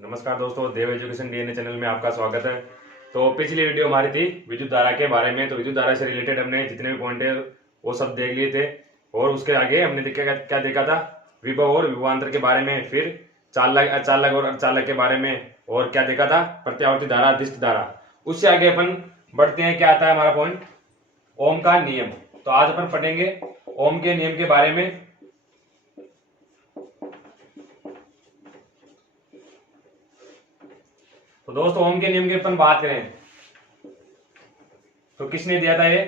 नमस्कार दोस्तों, देव education DNA channel में आपका स्वागत है। तो पिछली वीडियो हमारी थी विद्युत धारा के बारे में। तो विद्युत धारा से रिलेटेड हमने जितने भी पॉइंट है वो सब देख लिए थे और उसके आगे हमने क्या देखा था, विभव और विभवांतर के बारे में, फिर चालक और अर्धचालक के बारे में, और क्या देखा था, प्रत्यावर्ती धारा, अदिष्ट धारा। उससे आगे अपन बढ़ते हैं, क्या आता है हमारा पॉइंट, ओम का नियम। तो आज अपन पढ़ेंगे ओम के नियम के बारे में। तो दोस्तों ओम के नियम की अपन बात करें तो किसने दिया था ये,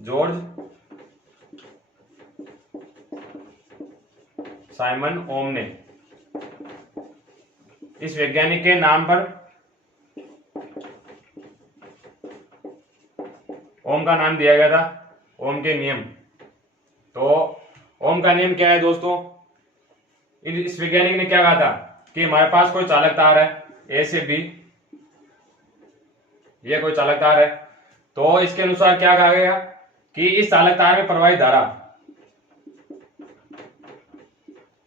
जॉर्ज साइमन ओम ने। इस वैज्ञानिक के नाम पर ओम का नाम दिया गया था, ओम के नियम। तो ओम का नियम क्या है दोस्तों, इस वैज्ञानिक ने क्या कहा था कि हमारे पास कोई चालक तार है ए से बी, ये कोई चालक तार है। तो इसके अनुसार क्या कहा गया कि इस चालक तार में प्रवाहित धारा,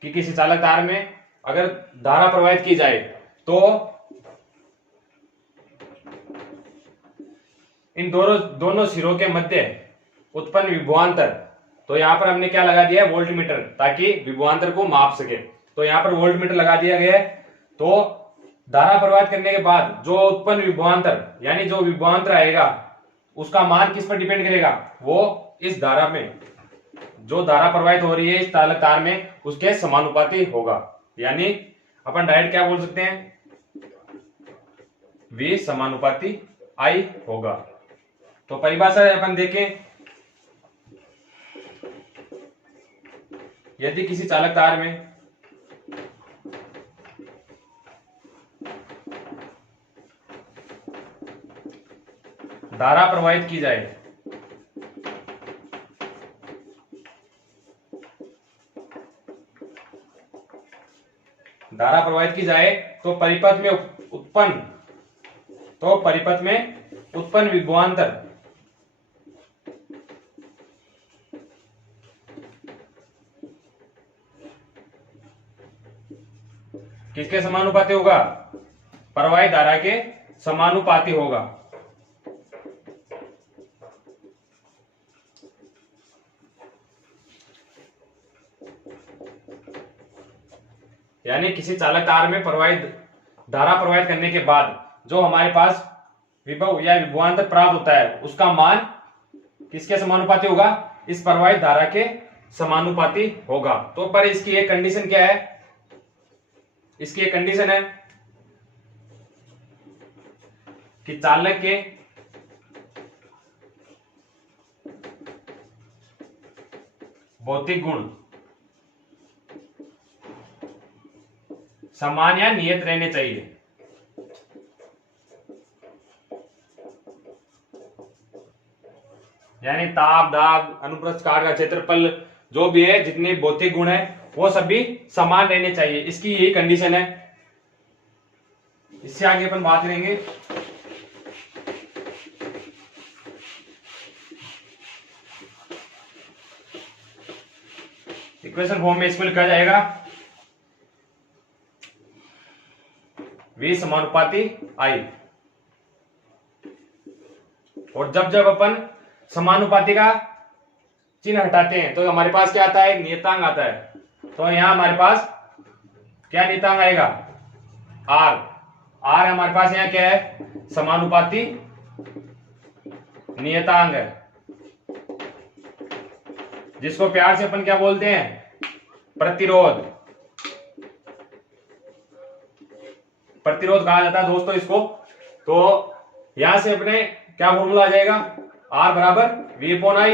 कि किसी चालक तार में अगर धारा प्रवाहित की जाए तो इन दोनों सिरों के मध्य उत्पन्न विभवांतर, तो यहां पर हमने क्या लगा दिया है, वोल्टमीटर, ताकि विभवांतर को माप सके। तो यहां पर वोल्टमीटर लगा दिया गया है। तो धारा प्रवाहित करने के बाद जो उत्पन्न विभवांतर, यानी जो विभवांतर आएगा उसका मान किस पर डिपेंड करेगा, वो इस धारा में, जो धारा प्रवाहित हो रही है इस चालक तार में, उसके समानुपाती होगा। यानी अपन डायरेक्ट क्या बोल सकते हैं, V समानुपाती I होगा। तो परिभाषा अपन देखें, यदि किसी चालक तार में धारा प्रवाहित की जाए, धारा प्रवाहित की जाए तो परिपथ में उत्पन्न विभवांतर किसके समानुपाती होगा, प्रवाहित धारा के समानुपाती होगा। यानी किसी चालक तार में धारा प्रवाहित करने के बाद जो हमारे पास विभव या विभवांतर प्राप्त होता है उसका मान किसके समानुपाती होगा, इस प्रवाहित धारा के समानुपाती होगा। तो पर इसकी एक कंडीशन क्या है, इसकी एक कंडीशन है कि चालक के भौतिक गुण समान या नियत रहने चाहिए। यानी ताप, दाब, अनुप्रस्थ काट का क्षेत्रफल, जो भी है, जितने भौतिक गुण है वो सभी समान रहने चाहिए, इसकी यही कंडीशन है। इससे आगे अपन बात करेंगे। इक्वेशन फॉर्म में इसको लिखा जाएगा V समानुपाती I। और जब अपन समानुपाती का चिन्ह हटाते हैं तो हमारे पास क्या आता है, नियतांक आता है। तो यहां हमारे पास क्या नियतांक आएगा, R हमारे पास यहाँ क्या है, समानुपाती नियतांक है, जिसको प्यार से अपन क्या बोलते हैं, प्रतिरोध कहा जाता है दोस्तों इसको। तो यहां से अपने क्या फॉर्मूला आ जाएगा, R बराबर V अपॉन I।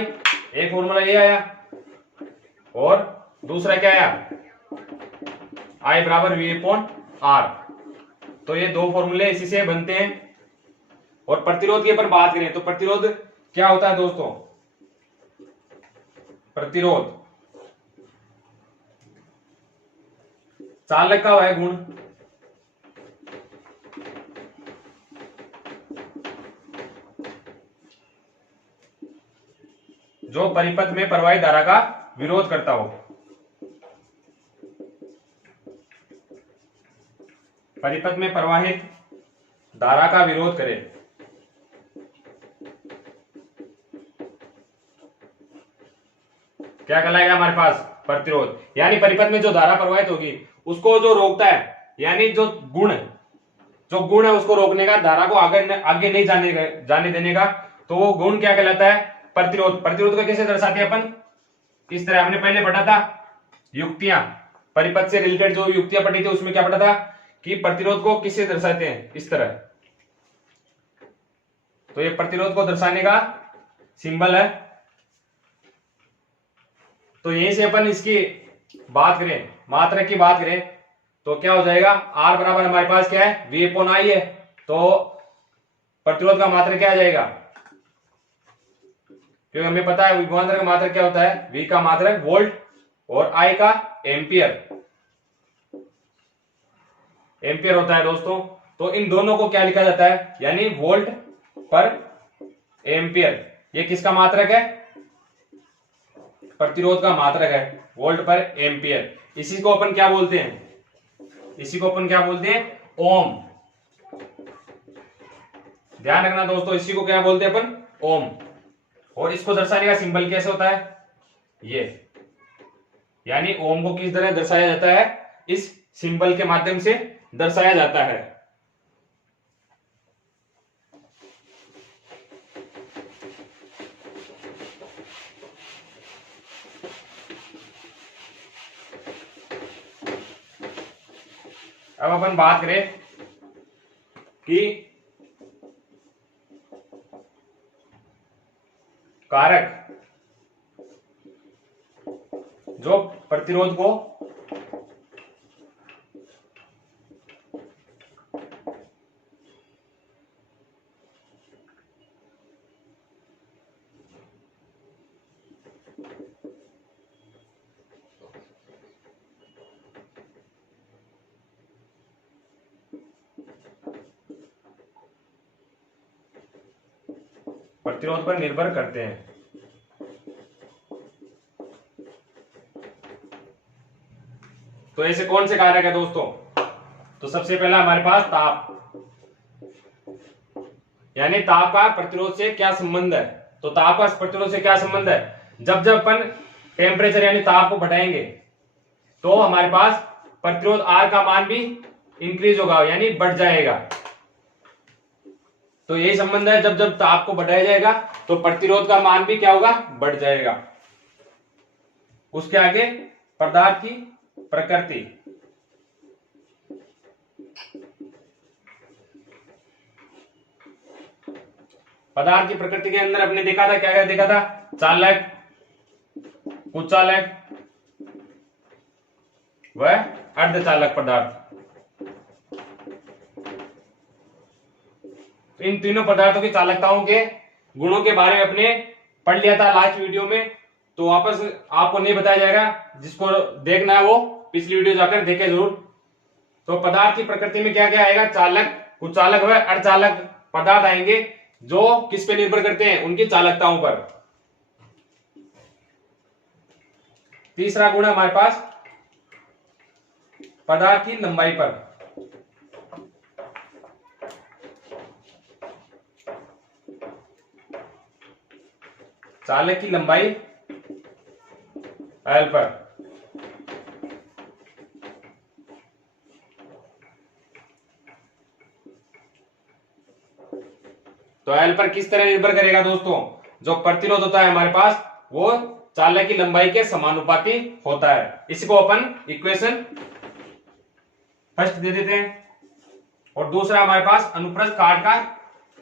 एक फॉर्मूला ये आया और दूसरा क्या आया, I बराबर V अपॉन R। तो ये दो फॉर्मूले इसी से बनते हैं। और प्रतिरोध की अपन बात करें तो प्रतिरोध क्या होता है दोस्तों, प्रतिरोध चालक का वह गुण जो परिपथ में प्रवाहित धारा का विरोध करता हो। परिपथ में प्रवाहित धारा का विरोध करे। क्या कहलाएगा हमारे पास? प्रतिरोध। यानी परिपथ में जो धारा प्रवाहित होगी उसको जो रोकता है, यानी जो गुण है उसको रोकने का, धारा को आगे नहीं जाने देने का, तो वो गुण क्या कहलाता है? प्रतिरोध। प्रतिरोध को कैसे दर्शाते हैं अपन? इस तरह हमने पहले पढ़ा था युक्तियां, परिपथ से रिलेटेड जो युक्तियां पढ़ी थी उसमें क्या पढ़ा था कि प्रतिरोध को किससे दर्शाते हैं? इस तरह। तो ये प्रतिरोध को दर्शाने का सिंबल है। तो यहीं से अपन इसकी बात करें, मात्रक की बात करें, तो क्या हो जाएगा? R बराबर हमारे पास क्या है? V अपॉन I है। तो प्रतिरोध का मात्रक क्या आ जाएगा? क्योंकि हमें पता है विभवांतर का मात्रक क्या होता है? V का मात्रक वोल्ट और I का एम्पियर होता है दोस्तों। तो इन दोनों को क्या लिखा जाता है? यानी वोल्ट पर एम्पियर। ये किसका मात्रक है? प्रतिरोध का मात्रक है, वोल्ट पर एम्पियर। इसी को अपन क्या बोलते हैं? इसी को अपन क्या बोलते हैं? ओम। ध्यान रखना दोस्तों, इसी को क्या बोलते हैं अपन? ओम। और इसको दर्शाने का सिंबल कैसे होता है? ये। यानी ओम को किस तरह दर्शाया जाता है? इस सिंबल के माध्यम से दर्शाया जाता है। अब अपन बात करें कि कारक जो प्रतिरोध को प्रतिरोध पर निर्भर करते हैं। तो ऐसे कौन से कारक है दोस्तों? तो सबसे पहला हमारे पास ताप, यानी ताप का प्रतिरोध से क्या संबंध है? तो ताप का प्रतिरोध से क्या संबंध है? जब जब अपन टेम्परेचर यानी ताप को बढ़ाएंगे तो हमारे पास प्रतिरोध R का मान भी इंक्रीज होगा, यानी बढ़ जाएगा। तो यही संबंध है, जब जब ताप को बढ़ाया जाएगा तो प्रतिरोध का मान भी क्या होगा? बढ़ जाएगा। उसके आगे पदार्थ की प्रकृति, पदार्थ की प्रकृति के अंदर अपने देखा था, क्या क्या देखा था? चालक, कुचालक व अर्धचालक पदार्थ। तो इन तीनों पदार्थों की चालकताओं के गुणों के बारे में अपने पढ़ लिया था लास्ट वीडियो में। तो वापस आपको नहीं बताया जाएगा, जिसको देखना है वो पिछली वीडियो जाकर देखे जरूर। तो पदार्थ की प्रकृति में क्या क्या आएगा? चालक, कुचालक व अर्धचालक पदार्थ आएंगे, जो किस पे निर्भर करते हैं? उनकी चालकताओं पर। तीसरा गुण है हमारे पास पदार्थ की लंबाई पर। चालक की लंबाई L पर। तो L पर किस तरह निर्भर करेगा दोस्तों? जो प्रतिरोध होता है हमारे पास वो चालक की लंबाई के समानुपाती होता है। इसको अपन इक्वेशन फर्स्ट दे देते हैं। और दूसरा हमारे पास अनुप्रस्थ काट का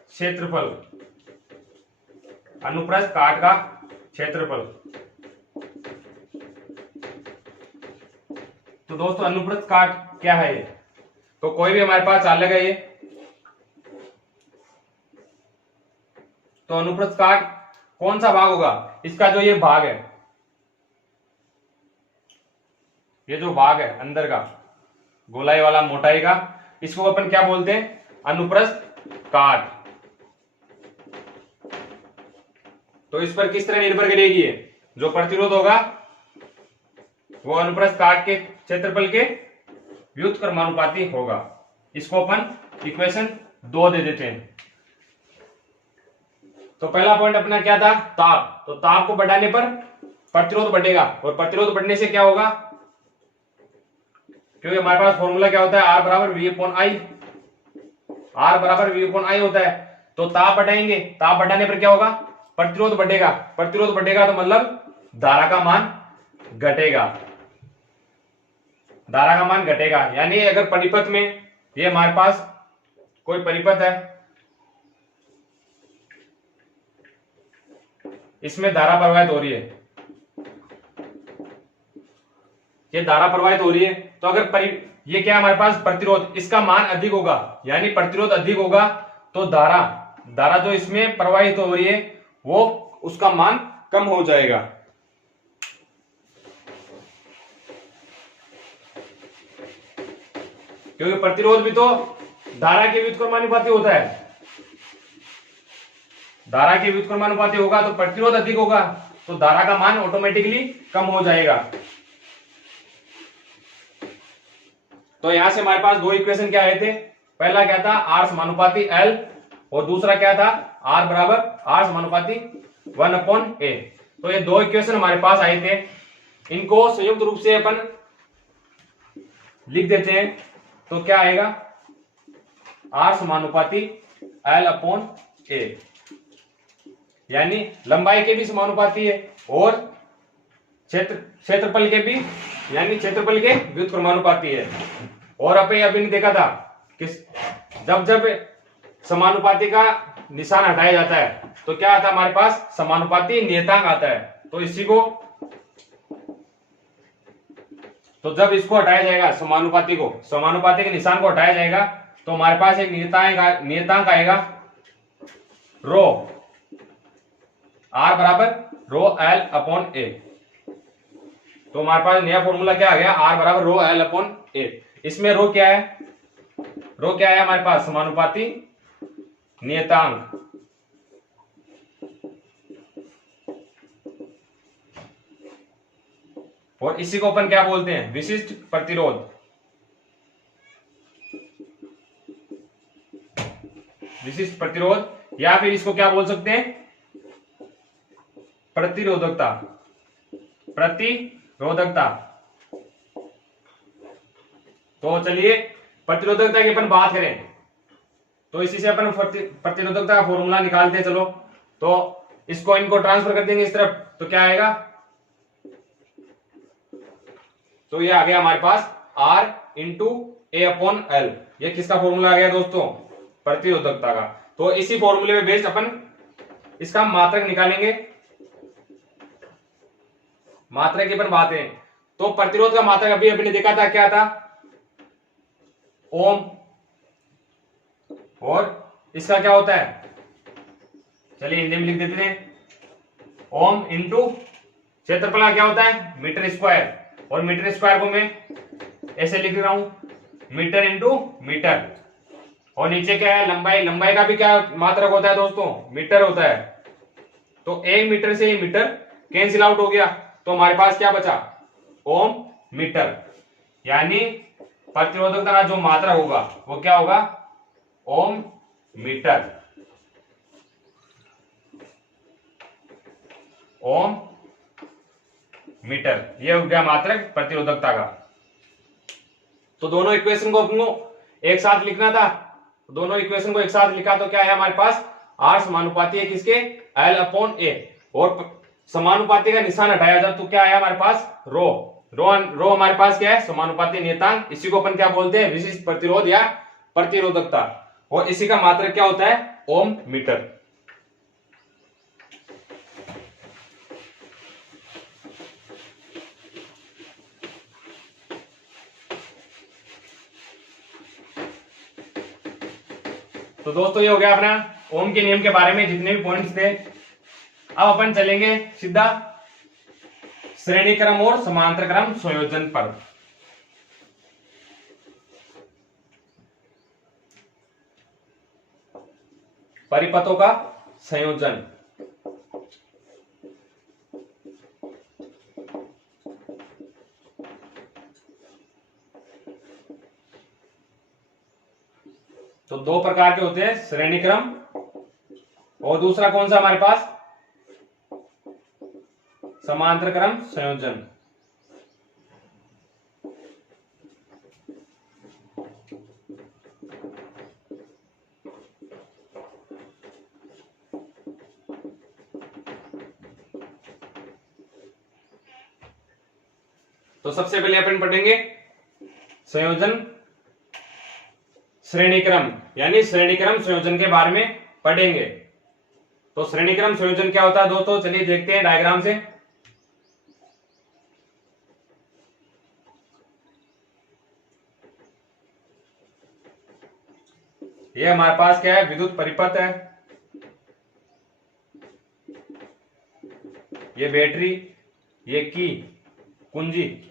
क्षेत्रफल, अनुप्रस्थ काट का क्षेत्रफल। तो दोस्तों अनुप्रस्थ काट क्या है? ये तो कोई भी हमारे पास चालक है ये, तो अनुप्रस्थ काट कौन सा भाग होगा? इसका जो ये भाग है, ये जो भाग है अंदर का गोलाई वाला मोटाई का, इसको अपन क्या बोलते हैं? अनुप्रस्थ काट। तो इस पर किस तरह निर्भर करेगी? जो प्रतिरोध होगा वो अनुप्रस्थ काट के क्षेत्रफल के व्युत्क्रमानुपाती होगा। इसको अपन इक्वेशन 2 दे देते हैं। तो पहला पॉइंट अपना क्या था, ताप। तो ताप को बढ़ाने पर प्रतिरोध बढ़ेगा, और प्रतिरोध बढ़ने से क्या होगा, क्योंकि हमारे पास फॉर्मूला क्या होता है, आर बराबर वी अपॉन आई, आर बराबर वी अपॉन आई होता है। तो ताप बढ़ाएंगे, ताप बढ़ाने पर क्या होगा, प्रतिरोध बढ़ेगा, प्रतिरोध बढ़ेगा तो मतलब धारा का मान घटेगा, धारा का मान घटेगा। यानी अगर परिपथ में, ये हमारे पास कोई परिपथ है, इसमें धारा प्रवाहित हो रही है, ये धारा प्रवाहित हो रही है, तो अगर ये क्या है हमारे पास प्रतिरोध, इसका मान अधिक होगा, यानी प्रतिरोध अधिक होगा तो धारा जो इसमें प्रवाहित हो रही है वो उसका मान कम हो जाएगा। क्योंकि प्रतिरोध भी तो धारा के व्युत्क्रमानुपाती होता है, धारा के व्युत्क्रमानुपाती होगा तो प्रतिरोध अधिक होगा तो धारा का मान ऑटोमेटिकली कम हो जाएगा। तो यहां से हमारे पास दो इक्वेशन क्या आए थे, पहला क्या था आर समानुपाती एल, और दूसरा क्या था आर बराबर आर समानुपाती 1 अपॉन ए। तो ये दो इक्वेशन हमारे पास आए थे, इनको संयुक्त रूप से अपन लिख देते हैं। तो क्या आएगा, आर समानुपाती एल अपॉन ए, यानी लंबाई के भी समानुपाती है और क्षेत्रफल के भी, यानी क्षेत्रफल के व्युत्क्रमानुपाती है। और अभी ने देखा था कि जब समानुपाती का निशान हटाया जाता है तो क्या आता है हमारे पास, समानुपाती नियतांक आता है। तो इसी को, तो जब इसको हटाया जाएगा, समानुपाती के निशान को हटाया जाएगा तो हमारे पास एक नियतांक आएगा रो, आर बराबर रो एल अपॉन ए। तो हमारे पास नया फॉर्मूला क्या आ गया, आर बराबर रो एल अपॉन ए। इसमें रो क्या है, रो क्या है हमारे पास, समानुपाती नियतांक, और इसी को अपन क्या बोलते हैं, विशिष्ट प्रतिरोध, विशिष्ट प्रतिरोध, या फिर इसको क्या बोल सकते हैं, प्रतिरोधकता, प्रतिरोधकता। तो चलिए प्रतिरोधकता की अपन बात करें तो इसी से अपन प्रतिरोधकता का फॉर्मूला निकालते हैं। चलो तो इसको, इनको ट्रांसफर कर देंगे इस तरफ, तो क्या आएगा, तो ये आ गया हमारे पास R इंटू ए अपॉन एल। ये किसका फॉर्मूला आ गया दोस्तों, प्रतिरोधकता का। तो इसी फॉर्मूले में बेस्ड अपन इसका मात्रक निकालेंगे, मात्रक की अपन बात है। तो प्रतिरोध का मात्रक अभी ने देखा था क्या था, ओम, और इसका क्या होता है, चलिए हिंदी में लिख देते हैं, ओम इंटू क्षेत्रफल का क्या होता है, मीटर स्क्वायर, और मीटर स्क्वायर को मैं ऐसे लिख रहा हूं, मीटर इंटू मीटर। और नीचे क्या है, लंबाई, लंबाई का भी क्या मात्रक होता है दोस्तों, मीटर होता है। तो 1 मीटर से ये मीटर कैंसिल आउट हो गया, तो हमारे पास क्या बचा, ओम मीटर। यानी प्रतिरोधकता का जो मात्रक होगा वो क्या होगा, ओम मीटर, ओम मीटर। ये हो गया मात्रक प्रतिरोधकता का। तो दोनों इक्वेशन को अपने एक साथ लिखना था, दोनों इक्वेशन को एक साथ लिखा तो क्या है हमारे पास, आर समानुपाती है किसके, एल अपॉन ए, और समानुपाती का निशान हटाया जाए तो क्या है हमारे पास, रो, रो हमारे पास क्या है, समानुपाती नियतांक। इसी को अपन क्या बोलते हैं, विशिष्ट प्रतिरोध या प्रतिरोधकता, और इसी का मात्रक क्या होता है, ओम मीटर। तो दोस्तों ये हो गया अपना ओम के नियम के बारे में जितने भी पॉइंट्स थे। अब अपन चलेंगे सीधा श्रेणी क्रम और समांतर क्रम संयोजन पर। परिपथों का संयोजन, तो दो प्रकार के होते हैं, श्रेणी क्रम और दूसरा कौन सा हमारे पास, समांतर क्रम संयोजन। तो सबसे पहले अपन पढ़ेंगे संयोजन श्रेणी क्रम, यानी श्रेणी क्रम संयोजन के बारे में पढ़ेंगे। तो श्रेणी क्रम संयोजन क्या होता है दोस्तों, चलिए देखते हैं डायग्राम से। ये हमारे पास क्या है, विद्युत परिपथ है, ये बैटरी, ये की कुंजी,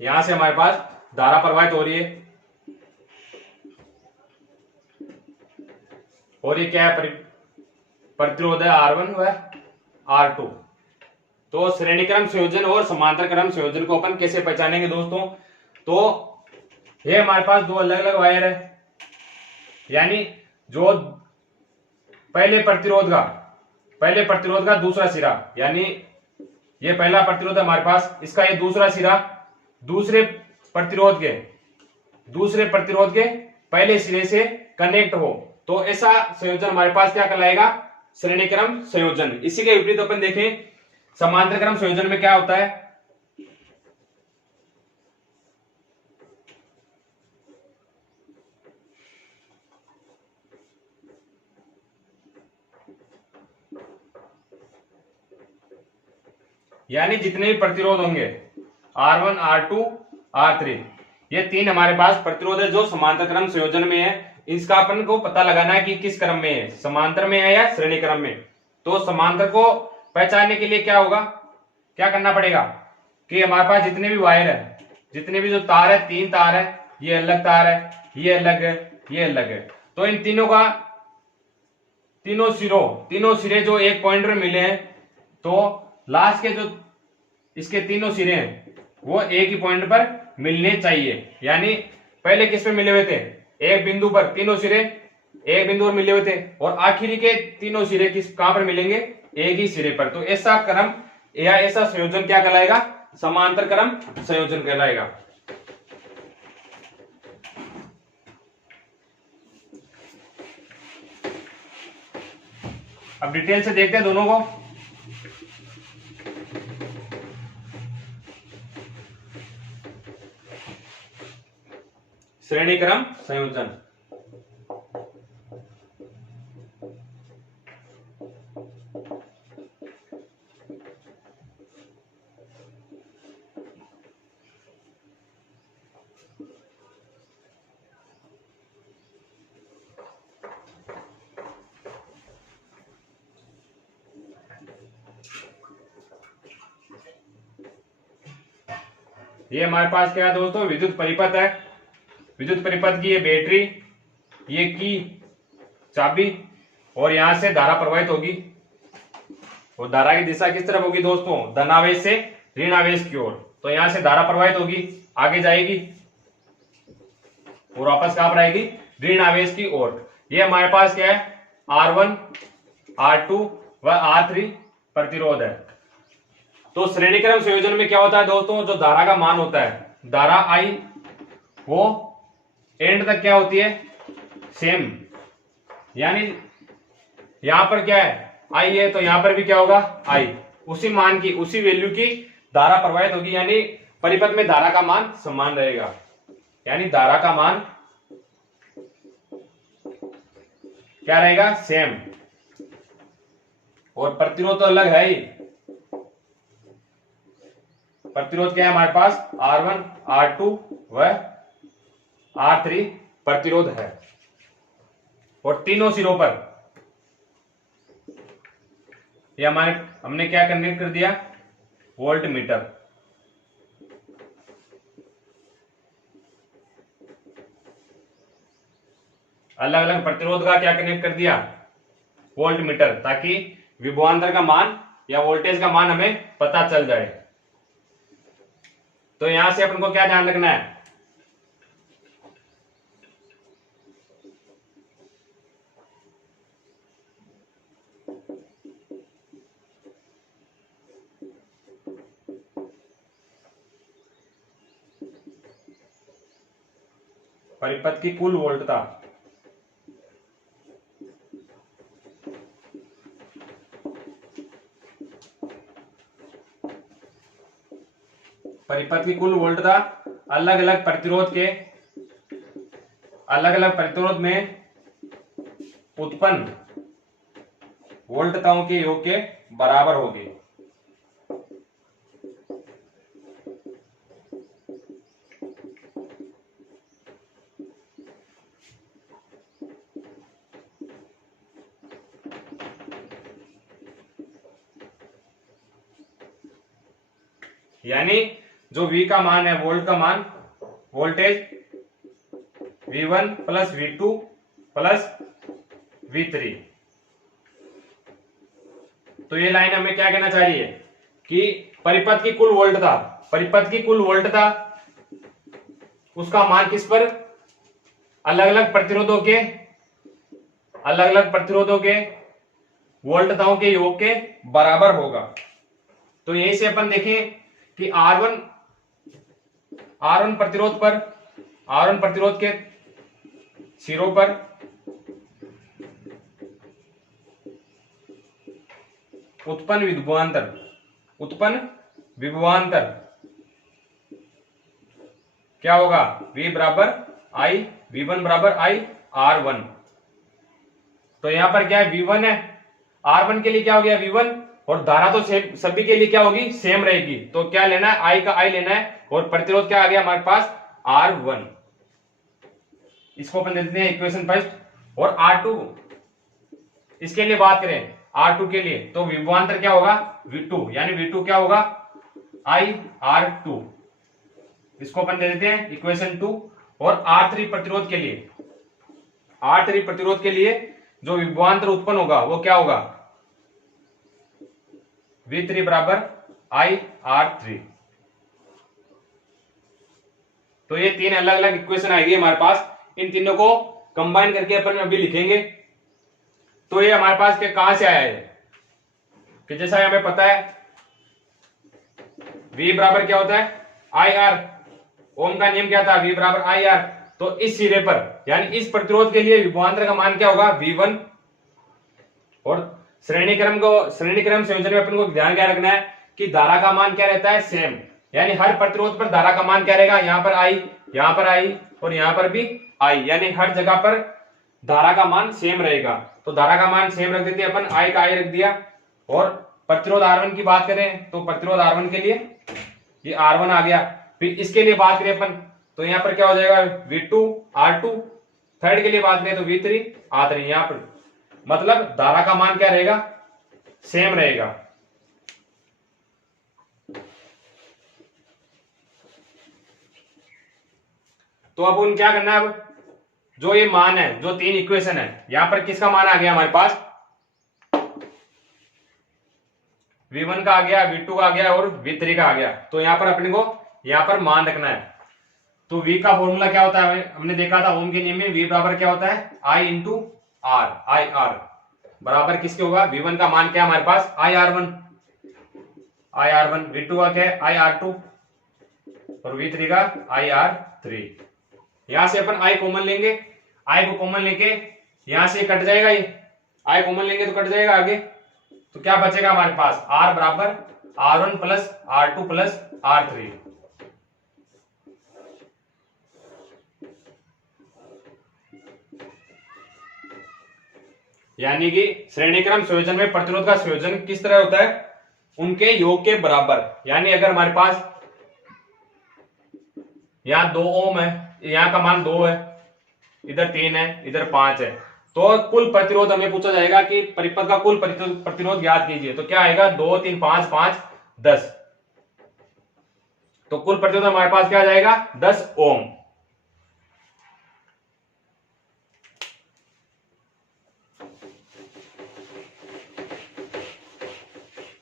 यहां से हमारे पास धारा प्रवाहित हो रही है, और ये क्या है, प्रतिरोध है R1 व R2। तो श्रेणी क्रम संयोजन और समांतर क्रम संयोजन को अपन कैसे पहचानेंगे दोस्तों, तो ये हमारे पास दो अलग अलग वायर है, यानी जो पहले प्रतिरोध का दूसरा सिरा, यानी ये पहला प्रतिरोध है हमारे पास, इसका ये दूसरा सिरा दूसरे प्रतिरोध के पहले सिरे से कनेक्ट हो, तो ऐसा संयोजन हमारे पास क्या कहलाएगा, श्रेणी क्रम संयोजन। इसी के विपरीत अपन देखें समांतर क्रम संयोजन में क्या होता है, यानी जितने भी प्रतिरोध होंगे R1, R2, R3, ये तीन हमारे पास प्रतिरोध है जो समांतर क्रम संयोजन में है। इसका अपन को पता लगाना है कि किस क्रम में है, समांतर में है या श्रेणी क्रम में। तो समांतर को पहचानने के लिए क्या होगा, क्या करना पड़ेगा कि हमारे पास जितने भी वायर है, जितने भी जो तार है, तीन तार है, ये अलग तार है, ये अलग है, ये अलग है, तो इन तीनों का तीनों सिरे जो एक पॉइंट पर मिले हैं, तो लास्ट के जो इसके तीनों सिरे हैं वो एक ही पॉइंट पर मिलने चाहिए। यानी पहले किस पे मिले हुए थे, एक बिंदु पर, तीनों सिरे एक बिंदु पर मिले हुए थे, और आखिरी के तीनों सिरे कहां पर मिलेंगे, एक ही सिरे पर। तो ऐसा क्रम या ऐसा संयोजन क्या कहलाएगा, समांतर क्रम संयोजन कहलाएगा। अब डिटेल से देखते हैं दोनों को। श्रेणी क्रम संयोजन, ये हमारे पास क्या है दोस्तों, विद्युत परिपथ है। विद्युत परिपथ की ये बैटरी, ये की चाबी, और यहां से धारा प्रवाहित होगी, और धारा की दिशा किस तरफ होगी दोस्तों, धनावेश से ऋण आवेश की ओर। तो यहां से धारा प्रवाहित होगी, आगे जाएगी और वापस कहां पर आएगी, ऋण आवेश की ओर। ये हमारे पास क्या है, R1, R2 व R3 प्रतिरोध है। तो श्रेणी क्रम संयोजन में क्या होता है दोस्तों, जो धारा का मान होता है, धारा I वो एंड तक क्या होती है, सेम। यानी यहां पर क्या है, I है, तो यहां पर भी क्या होगा, I, उसी मान की, उसी वैल्यू की धारा प्रवाहित होगी, यानी परिपथ में धारा का मान समान रहेगा, यानी धारा का मान क्या रहेगा, सेम। और प्रतिरोध तो अलग है ही, प्रतिरोध क्या है हमारे पास, R1, R2 व R3 प्रतिरोध है। और तीनों सिरों पर ये हमने क्या कनेक्ट कर दिया, वोल्ट मीटर। अलग अलग प्रतिरोध का क्या कनेक्ट कर दिया, वोल्ट मीटर, ताकि विभवांतर का मान या वोल्टेज का मान हमें पता चल जाए। तो यहां से अपन को क्या ध्यान रखना है, परिपथ की कुल वोल्टता परिपथ की कुल वोल्टता अलग अलग प्रतिरोध में उत्पन्न वोल्टताओं के योग के बराबर होगी। यानी जो V का मान है, वोल्ट का मान, voltage V1 plus V2 plus V3। तो ये लाइन हमें क्या कहना चाह रही है कि परिपथ की कुल वोल्टता उसका मान किस पर, अलग अलग प्रतिरोधों के वोल्टताओं के योग के बराबर होगा। तो यहीं से अपन देखें कि R1 प्रतिरोध के सिरों पर उत्पन्न विभवांतर क्या होगा, V बराबर I, V1 बराबर I R1। तो यहां पर क्या है, V1 है, R1 के लिए क्या हो गया V1, और धारा तो सेम सभी के लिए क्या होगी, सेम रहेगी। तो क्या लेना है, I का I लेना है, और प्रतिरोध क्या आ गया हमारे पास R1। इसको अपन दे देते हैं इक्वेशन फर्स्ट। और R2, इसके लिए बात करें R2 के लिए, तो विभवांतर क्या होगा V2, यानी V2 क्या होगा I R2। इसको अपन दे देते हैं इक्वेशन 2। और R3 प्रतिरोध के लिए जो विभवांतर उत्पन्न होगा वो क्या होगा, V3 बराबर I R3। तो ये तीन अलग अलग इक्वेशन आएगी हमारे पास। इन तीनों को कंबाइन करके अपन अभी लिखेंगे। तो ये हमारे पास के कहां से आया है कि जैसा हमें पता है V बराबर क्या होता है IR, ओम का नियम क्या था, V बराबर IR। तो इस सिरे पर यानी इस प्रतिरोध के लिए विभवांतर का मान क्या होगा V1। और श्रेणी क्रम संयोजन में अपन को ध्यान क्या रखना है कि धारा का मान क्या रहता है, सेम। यानी हर प्रतिरोध पर धारा का मान क्या रहेगा, यहां पर I, यहां पर I और यहां पर भी I, यानी हर जगह पर धारा का मान सेम रहेगा। तो धारा का मान सेम रख देते हैं अपन, I का I रख दिया। और प्रतिरोध R1 की बात करें तो प्रतिरोध R1 के लिए ये R1 आ गया। फिर इसके लिए बात करें अपन तो यहां पर क्या हो जाएगा V2 R2। थर्ड के लिए बात करें तो V3 R3। यहां पर मतलब धारा का मान क्या रहेगा, सेम रहेगा। तो अब उन क्या करना है, अब जो ये मान है, जो तीन इक्वेशन है, यहां पर किसका मान आ गया हमारे पास, V1 का आ गया, V2 का आ गया और V3 का आ गया। तो यहां पर अपने को यहां पर मान रखना है। तो V का फॉर्मूला क्या होता है, हमने देखा था ओम के नियम में, V बराबर क्या होता है I into R, I R बराबर किसके होगा, V1 का मान क्या है हमारे पास I R1, V2 का क्या है I R2 और V3 का I R3। यहां से अपन I कॉमन लेंगे, I को कॉमन लेके यहां से कट जाएगा, ये I कॉमन लेंगे तो कट जाएगा आगे। तो क्या बचेगा हमारे पास R बराबर R1 plus R2 plus R3। यानी कि श्रेणी क्रम संयोजन में प्रतिरोध का संयोजन किस तरह होता है, उनके योग के बराबर। यानी अगर हमारे पास यहां 2 ओम है, यहां का मान 2 है, इधर 3 है, इधर 5 है, तो कुल प्रतिरोध हमें पूछा जाएगा कि परिपथ का कुल प्रतिरोध ज्ञात कीजिए। तो क्या आएगा 2 3 5 5 10। तो कुल प्रतिरोध हमारे पास क्या आ जाएगा 10 ओम।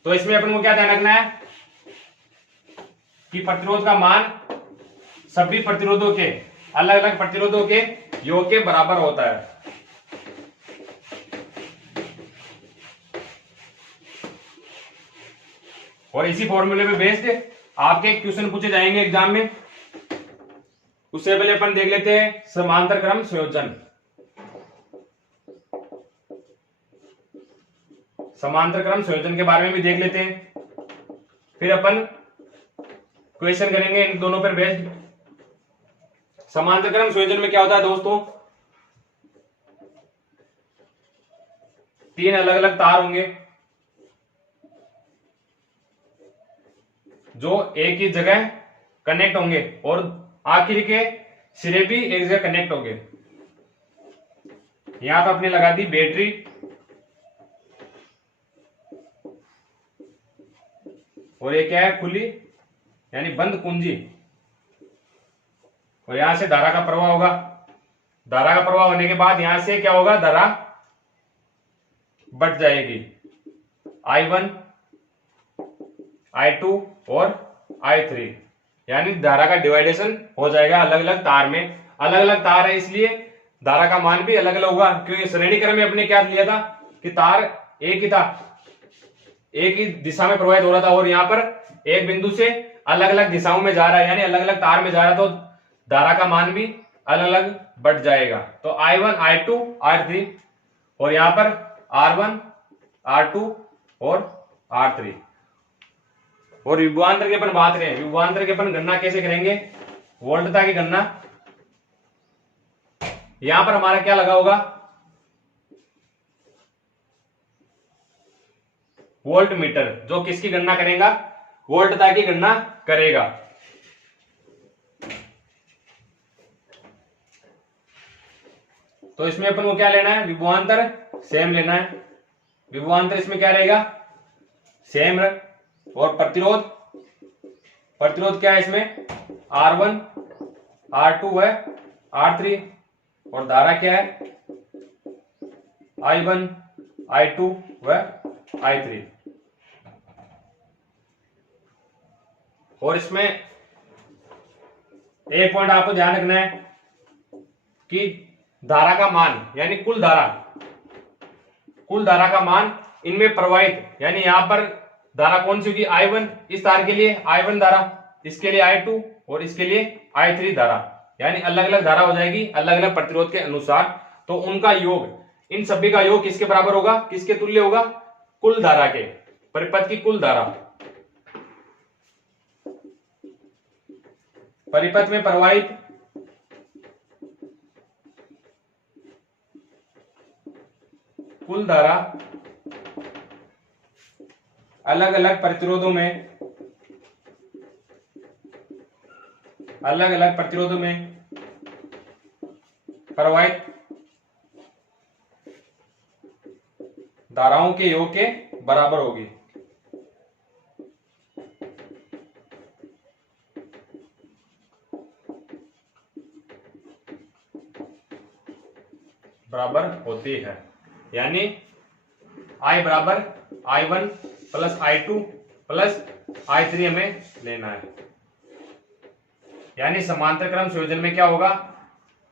तो इसमें अपन को क्या ध्यान रखना है कि प्रतिरोध का मान सभी प्रतिरोधों के, अलग अलग प्रतिरोधों के योग के बराबर होता है। और इसी फॉर्मूले पे बेस्ड आपके क्वेश्चन पूछे जाएंगे एग्जाम में। उससे पहले अपन देख लेते हैं समांतर क्रम संयोजन। समांतर क्रम संयोजन के बारे में भी देख लेते हैं, फिर अपन क्वेश्चन करेंगे इन दोनों पर बेस्ड। समांतर क्रम संयोजन में क्या होता है दोस्तों, तीन अलग अलग तार होंगे जो एक ही जगह कनेक्ट होंगे और आखिर के सिरे भी एक जगह कनेक्ट होंगे। यहां पर आपने लगा दी बैटरी, और ये क्या है, खुली यानी बंद कुंजी, और यहां से धारा का प्रवाह होगा। धारा का प्रवाह होने के बाद यहां से क्या होगा, धारा बढ़ जाएगी, I1 I2 और I3, यानी धारा का डिवाइडेशन हो जाएगा अलग अलग तार में। अलग अलग तार है इसलिए धारा का मान भी अलग अलग होगा, क्योंकि श्रेणी क्रम में अपने क्या लिया था कि तार एक ही था, एक ही दिशा में प्रवाहित हो रहा था, और यहाँ पर एक बिंदु से अलग अलग दिशाओं में जा रहा है, यानी अलग अलग तार में जा रहा है, तो धारा का मान भी अलग अलग बढ़ जाएगा। तो I1 I2 R3, और यहां पर R1 R2 और R3। और विभवांतर की अपन बात करें, विभवांतर की अपन गणना कैसे करेंगे, वोल्टता की गणना। यहां पर हमारा क्या लगा होगा, वोल्ट मीटर, जो किसकी गणना करेगा, वोल्टता की गणना करेगा। तो इसमें अपन को क्या लेना है, विभवांतर सेम लेना है। विभवांतर इसमें क्या रहेगा, सेम। और प्रतिरोध, प्रतिरोध क्या है इसमें, R1 R2 है R3, और धारा क्या है, I1 I2 व I3। और इसमें एक पॉइंट आपको ध्यान रखना है कि धारा का मान यानी कुल धारा का मान इनमें प्रवाहित, यानी यहां पर धारा कौन सी होगी, I1, इस तार के लिए I1 धारा, इसके लिए I2 और इसके लिए I3 धारा, यानी अलग अलग धारा हो जाएगी अलग अलग प्रतिरोध के अनुसार। तो उनका योग, इन सभी का योग किसके बराबर होगा, किसके तुल्य होगा, कुल धारा के, परिपथ की कुल धारा। परिपथ में प्रवाहित कुल धारा अलग अलग प्रतिरोधों में, अलग अलग प्रतिरोधों में प्रवाहित धाराओं के योग के बराबर होगी। बराबर होती है, यानी I बराबर I1 plus I2 plus I3 हमें लेना है। यानी समांतर क्रम संयोजन में क्या होगा,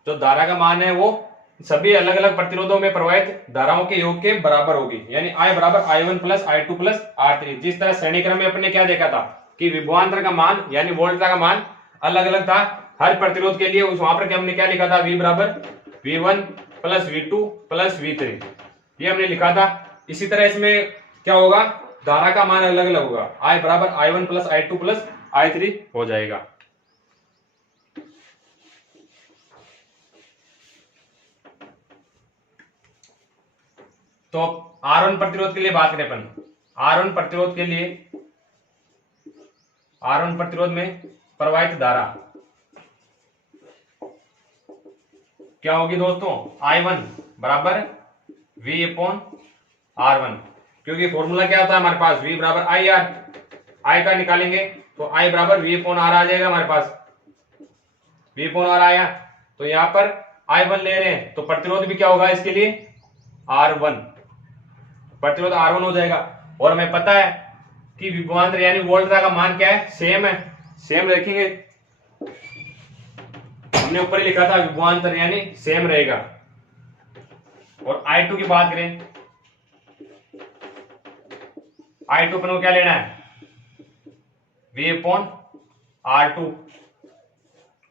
जो धारा का मान है वो सभी अलग अलग प्रतिरोधों में प्रवाहित धाराओं के योग के बराबर होगी, यानी I बराबर I1 plus I2 plus R3। जिस तरह श्रेणी क्रम में अपने क्या देखा था कि विभवांतर का मान यानी वोल्टता का मान अलग अलग था हर प्रतिरोध के लिए, उस वहां पर हमने क्या लिखा था, V बराबर V1 plus V2 plus V3, ये हमने लिखा था। इसी तरह इसमें क्या होगा, धारा का मान अलग अलग होगा, I बराबर I1 plus I2 plus I3 हो जाएगा। तो R1 प्रतिरोध के लिए बात करें अपन, R1 प्रतिरोध के लिए, R1 प्रतिरोध में प्रवाहित धारा क्या होगी दोस्तों, I1 बराबर V अपॉन R1, क्योंकि फॉर्मूला क्या होता है हमारे पास, V बराबर IR, I का निकालेंगे तो I बराबर V अपॉन R आ जाएगा हमारे पास, V अपॉन R आया। तो यहां पर I1 ले रहे हैं तो प्रतिरोध भी क्या होगा इसके लिए, R1, प्रतिरोध R1 हो जाएगा। और हमें पता है कि विभवांतर यानी वोल्टता का मान क्या है, सेम है, सेम रखेंगे, हमने ऊपर ही लिखा था विभवांतर यानी सेम रहेगा। और I2 की बात करें, I2 अपन को क्या लेना है, V अपॉन R2,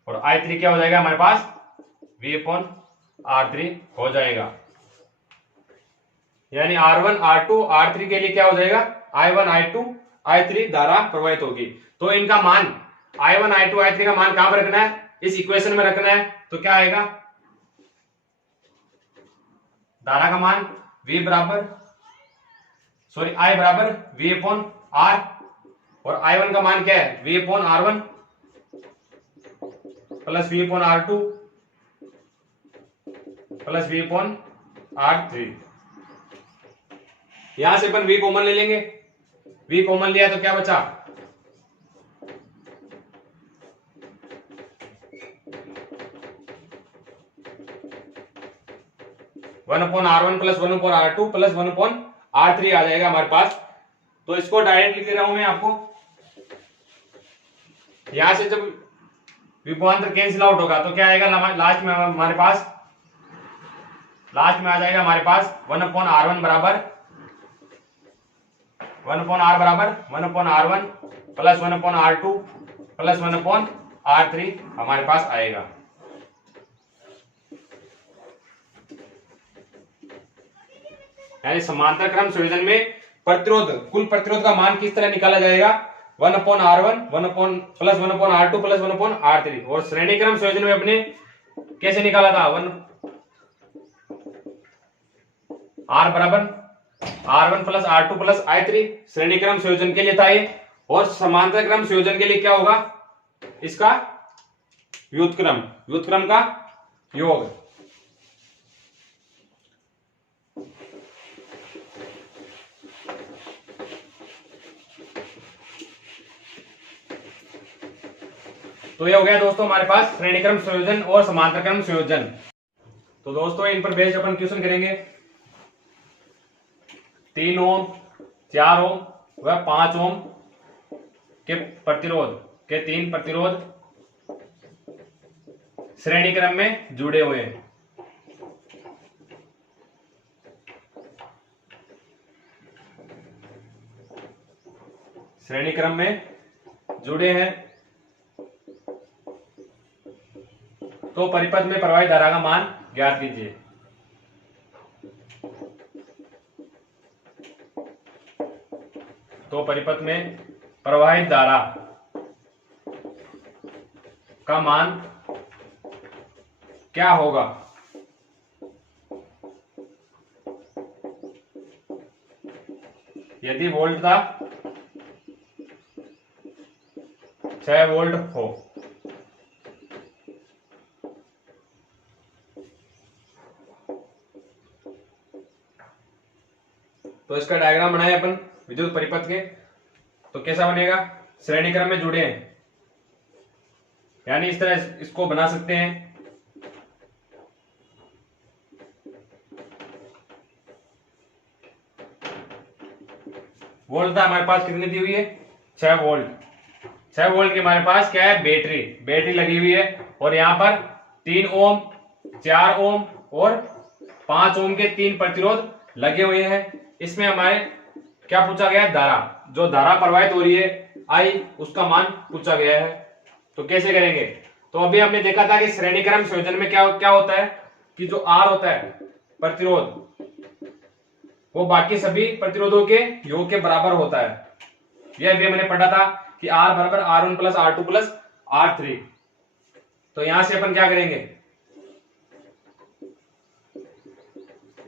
और I3 क्या हो जाएगा हमारे पास, V/R3 हो जाएगा। यानी R1 R2 R3 के लिए क्या हो जाएगा, I1 I2 I3 धारा प्रवाहित होगी। तो इनका मान I1 I2 I3 का मान कहां पर रखना है, इस इक्वेशन में रखना है। तो क्या आएगा, धारा का मान I बराबर V/R और I1 का मान क्या है, V/R1 plus V/R2 plus V/R3। यहां से अपन V कॉमन ले लेंगे, V कॉमन लिया तो क्या बचा, (1/R1 plus 1/R2 plus 1/R3 आ जाएगा हमारे पास। तो इसको डायरेक्ट लिख रहा हूं मैं आपको। यहां से जब विभवांतर कैंसिल आउट होगा तो क्या आएगा, लास्ट में हमारे पास, लास्ट में आ जाएगा हमारे पास 1/R1 बराबर 1/R1 plus 1/R2 plus 1/R3 हमारे पास आएगा। यानी समांतर क्रम संयोजन में प्रतिरोध, कुल प्रतिरोध का मान किस तरह निकाला जाएगा, 1/R1 plus 1/R2 plus 1/R3। और श्रेणी क्रम संयोजन में अपने कैसे निकाला था, R बराबर R1 plus R2 plus I3 श्रेणी क्रम संयोजन के लिए था ये। और समांतर क्रम संयोजन के लिए क्या होगा, इसका व्युत्क्रम का योग। तो ये हो गया दोस्तों हमारे पास श्रेणी क्रम संयोजन और समांतर क्रम संयोजन। तो दोस्तों इन पर बेस्ड अपन क्वेश्चन करेंगे। 3 ओम 4 ओम व 5 ओम के प्रतिरोध के 3 प्रतिरोध श्रेणी क्रम में जुड़े हुए हैं। श्रेणी क्रम में जुड़े हैं तो परिपथ में प्रवाहित धारा का मान ज्ञात कीजिए। तो परिपथ में प्रवाहित धारा का मान क्या होगा, यदि वोल्टता 6 वोल्ट हो। तो इसका डायग्राम बनाए अपन विद्युत परिपथ के। तो कैसा बनेगा, श्रेणी क्रम में जुड़े हैं, यानी इस तरह इसको बना सकते हैं। वोल्टता हमारे पास कितनी दी हुई है, 6 वोल्ट। 6 वोल्ट की हमारे पास क्या है, बैटरी लगी हुई है। और यहां पर 3 ओम 4 ओम और 5 ओम के 3 प्रतिरोध लगे हुए हैं। इसमें हमारे क्या पूछा गया है, धारा, जो धारा प्रवाहित हो रही है I, उसका मान पूछा गया है। तो कैसे करेंगे, तो अभी हमने देखा था कि श्रेणी क्रम संयोजन में क्या होता है कि जो R होता है प्रतिरोध, वो बाकी सभी प्रतिरोधों के योग के बराबर होता है। यह भी हमने पढ़ा था कि R बराबर R1 plus R2 plus R3। तो यहां से अपन क्या करेंगे,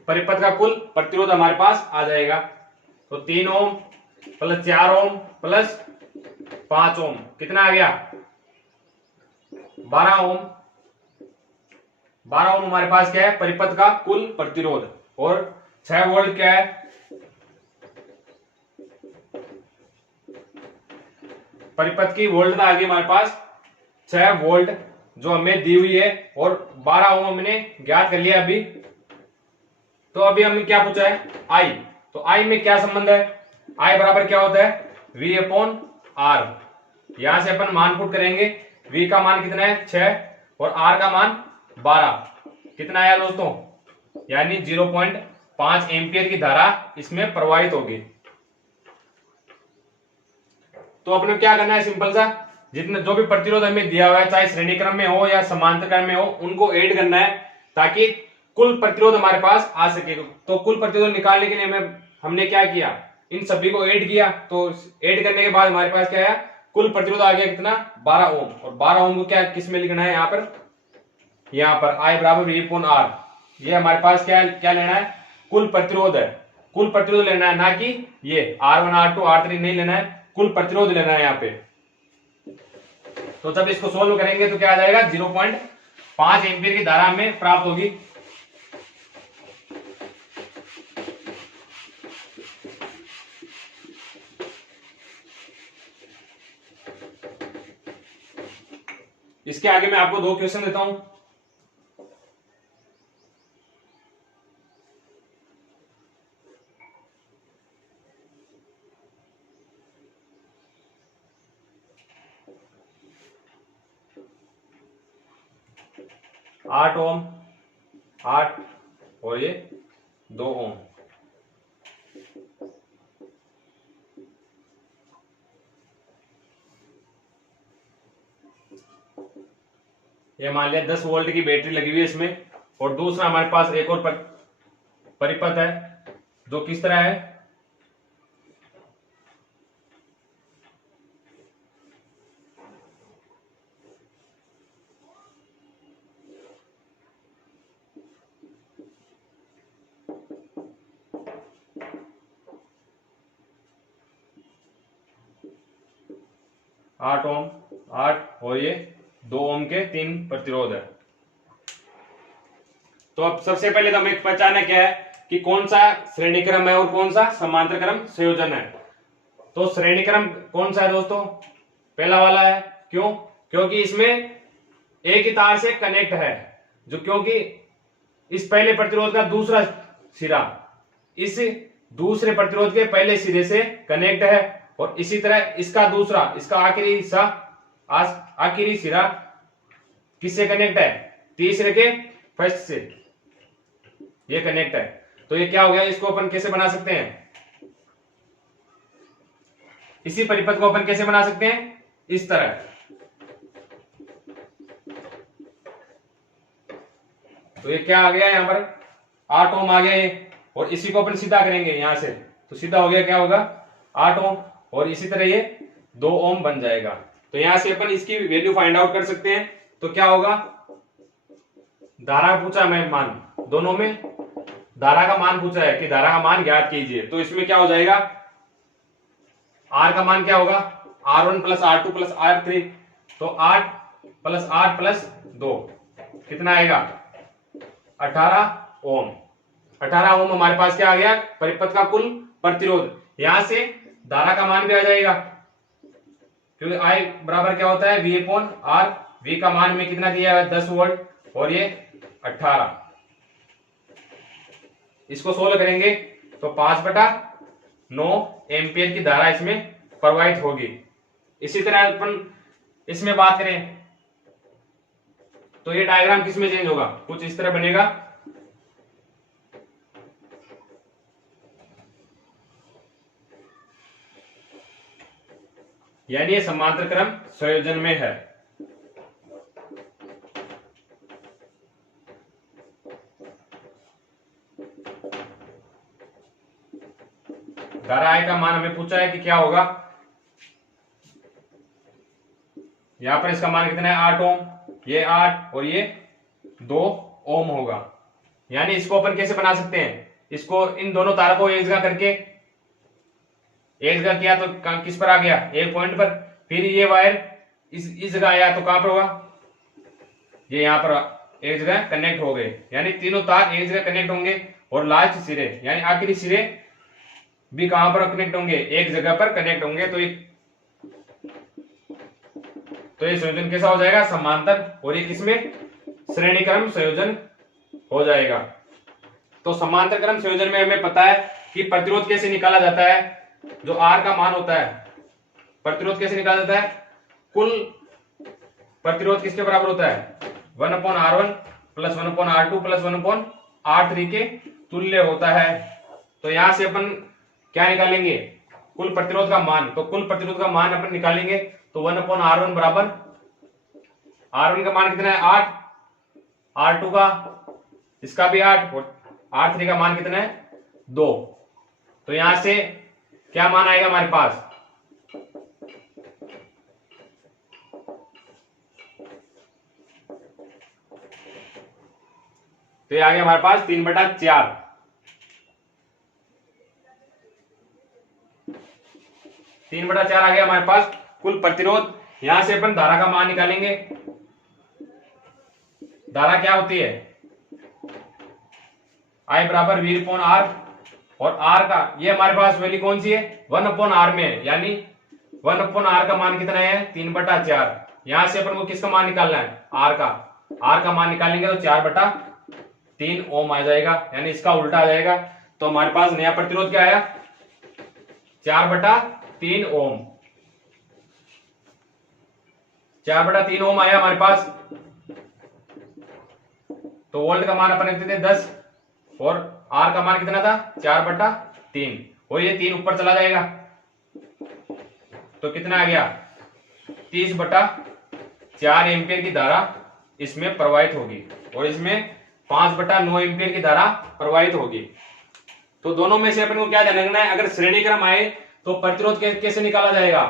परिपथ का कुल प्रतिरोध हमारे पास आ जाएगा। तो 3 ओम प्लस 4 ओम प्लस 5 ओम कितना आ गया, 12 ओम। 12 ओम हमारे पास क्या है, परिपथ का कुल प्रतिरोध। और 6 वोल्ट क्या है, परिपथ की वोल्टता आ गई हमारे पास 6 वोल्ट जो हमें दी हुई है। और 12 ओम हमने ज्ञात कर लिया अभी। तो अभी हमने क्या पूछा है, I। तो I में क्या संबंध है, I बराबर क्या होता है, V/R। यहां से अपन मान पुट करेंगे। V का मान कितना है, 6 और R का मान 12। कितना आया दोस्तों, यानी 0.5 एम्पियर की धारा इसमें प्रवाहित होगी। तो अपने क्या करना है, सिंपल सा जितने जो भी प्रतिरोध हमें दिया हुआ है, चाहे श्रेणी क्रम में हो या समांतर क्रम में हो, उनको ऐड करना है ताकि कुल प्रतिरोध हमारे पास आ सके। तो कुल प्रतिरोध निकालने के लिए हमने क्या किया, इन सभी को ऐड किया। तो ऐड करने के बाद हमारे पास क्या है, कुल प्रतिरोध आ गया कितना, 12 ओम। और 12 ओम को क्या किस में लिखना है, यहाँ पर I बराबर V अपॉन R। ये हमारे पास क्या क्या लेना है, कुल प्रतिरोध है, कुल प्रतिरोध लेना है, ना कि ये R1 R2 R3 नहीं लेना है, कुल प्रतिरोध लेना है यहाँ पे। तो जब इसको सोल्व करेंगे तो क्या आ जाएगा, 0.5 एम्पीयर की धारा हमें प्राप्त होगी। इसके आगे मैं आपको 2 क्वेश्चन देता हूं। आठ ओम, 8 और ये 2 ओम। ये मान लिया 10 वोल्ट की बैटरी लगी हुई है इसमें, और दूसरा हमारे पास एक और परिपथ है जो किस तरह है, आठ ओम, 8 और ये 2 ओम के 3 प्रतिरोध है। तो अब सबसे पहले तो हमें पहचाना क्या है कि कौन सा श्रेणी क्रम है और कौन सा समांतर क्रम संयोजन है। तो श्रेणी क्रम कौन सा है दोस्तों, पहला वाला है। क्यों, क्योंकि इसमें एक ही तार से कनेक्ट है, जो क्योंकि इस पहले प्रतिरोध का दूसरा सिरा इस दूसरे प्रतिरोध के पहले सिरे से कनेक्ट है, और इसी तरह इसका दूसरा, इसका आखिरी हिस्सा, आखिरी सिरा किससे कनेक्ट है, तीसरे के फर्स्ट से ये कनेक्ट है। तो ये क्या हो गया, इसको अपन कैसे बना सकते हैं, इसी परिपथ को अपन कैसे बना सकते हैं, इस तरह। तो ये क्या आ गया, यहां पर 8 ओम आ गया ये, और इसी को अपन सीधा करेंगे यहां से, तो सीधा हो गया, क्या होगा 8 ओम, और इसी तरह ये 2 ओम बन जाएगा। तो यहां से अपन इसकी वैल्यू फाइंड आउट कर सकते हैं। तो क्या होगा, धारा पूछा मैं मान, दोनों में धारा का मान पूछा है कि धारा का मान ज्ञात कीजिए। तो इसमें क्या हो जाएगा, R का मान क्या होगा, R1 plus R2 plus R3। तो 8 प्लस 8 प्लस 2 कितना आएगा, 18 ओम। 18 ओम हमारे पास क्या आ गया, परिपथ का कुल प्रतिरोध। यहां से धारा का मान भी आ जाएगा, क्योंकि I बराबर क्या होता है, V अपॉन R। V का मान में कितना दिया है, 10 वोल्ट, और ये 18। इसको सोल्व करेंगे तो 5/9 एम्पियर की धारा इसमें प्रवाहित होगी। इसी तरह अपन इसमें बात करें तो ये डायग्राम किसमें चेंज होगा, कुछ इस तरह बनेगा। यानी ये समांतर क्रम संयोजन में है। धारा I का मान हमें पूछा है कि क्या होगा, यहां पर इसका मान कितना है, 8 ओम, ये 8 और ये 2 ओम होगा। यानी इसको अपन कैसे बना सकते हैं, इसको इन दोनों तारों को एक जगह करके, एक जगह किया तो किस पर आ गया, एक पॉइंट पर। फिर ये वायर इस जगह आया तो कहां पर होगा, ये यहां पर एक जगह कनेक्ट हो गए। यानी तीनों तार एक जगह कनेक्ट होंगे, और लास्ट सिरे यानी आखिरी सिरे भी कहां पर कनेक्ट होंगे, एक जगह पर कनेक्ट होंगे। तो ये संयोजन कैसा हो जाएगा, समांतर, और ये किसमें, श्रेणी क्रम संयोजन हो जाएगा। तो समांतर क्रम संयोजन में हमें पता है कि प्रतिरोध कैसे निकाला जाता है, जो R का मान होता है, प्रतिरोध कैसे निकाला जाता है, कुल प्रतिरोध किसके बराबर होता है, 1/R1 plus 1/R2 plus 1/R3 के तुल्य होता है। तो यहां से अपन क्या निकालेंगे, कुल प्रतिरोध का मान। तो कुल प्रतिरोध का मान अपन निकालेंगे तो 1/r1 बराबर r1 का मान कितना है 8, r2 का इसका भी 8 और r3 का मान कितना है 2। तो यहां से क्या मान आएगा हमारे पास, तो ये आ गया हमारे पास 3/4। 3/4 आ गया हमारे पास कुल प्रतिरोध। यहां से अपन धारा का मान निकालेंगे। धारा क्या होती है, I बराबर V/R, और R का ये हमारे पास वैल्यू कौन सी है 1/R में है, यानी 1/R का मान कितना है 3/4। यहां से अपन को किसका मान निकालना है R का मान निकालेंगे तो 4/3 ओम आ जाएगा, यानी इसका उल्टा आ जाएगा। तो हमारे पास नया प्रतिरोध क्या आया 4/3 ओम। 4/3 ओम आया हमारे पास। तो वोल्ट का मान अपन रखते थे 10 और आर का मान कितना था 4/3, और ये 3 ऊपर चला जाएगा तो कितना आ गया 30/4 एम्पियर की धारा इसमें प्रवाहित होगी, और इसमें 5/9 एम्पियर की धारा प्रवाहित होगी। तो दोनों में से अपन को क्या ध्यान रखना है, अगर श्रेणी क्रम आए तो प्रतिरोध कैसे निकाला जाएगा।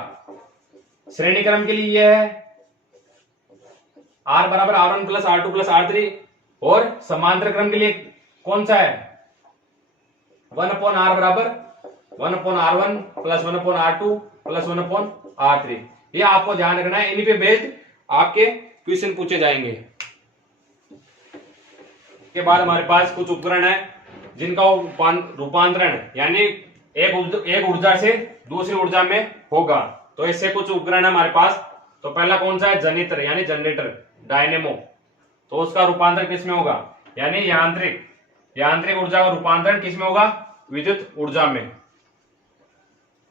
श्रेणी क्रम के लिए यह है R बराबर R1 plus R2 plus R3, और समांतर क्रम के लिए कौन सा है 1/R बराबर 1/R1 plus 1/R2 plus 1/R3। ये आपको ध्यान रखना है, इन्हीं पे बेस्ड आपके क्वेश्चन पूछे जाएंगे। के बाद हमारे पास कुछ उपकरण है जिनका रूपांतरण यानी एक ऊर्जा से दूसरी ऊर्जा में होगा। तो इससे कुछ उपकरण है हमारे पास। तो पहला कौन सा है जनित्र यानी जनरेटर डायनेमो। तो उसका रूपांतरण किस में होगा, यानी यांत्रिक ऊर्जा का रूपांतरण किस में होगा विद्युत ऊर्जा में।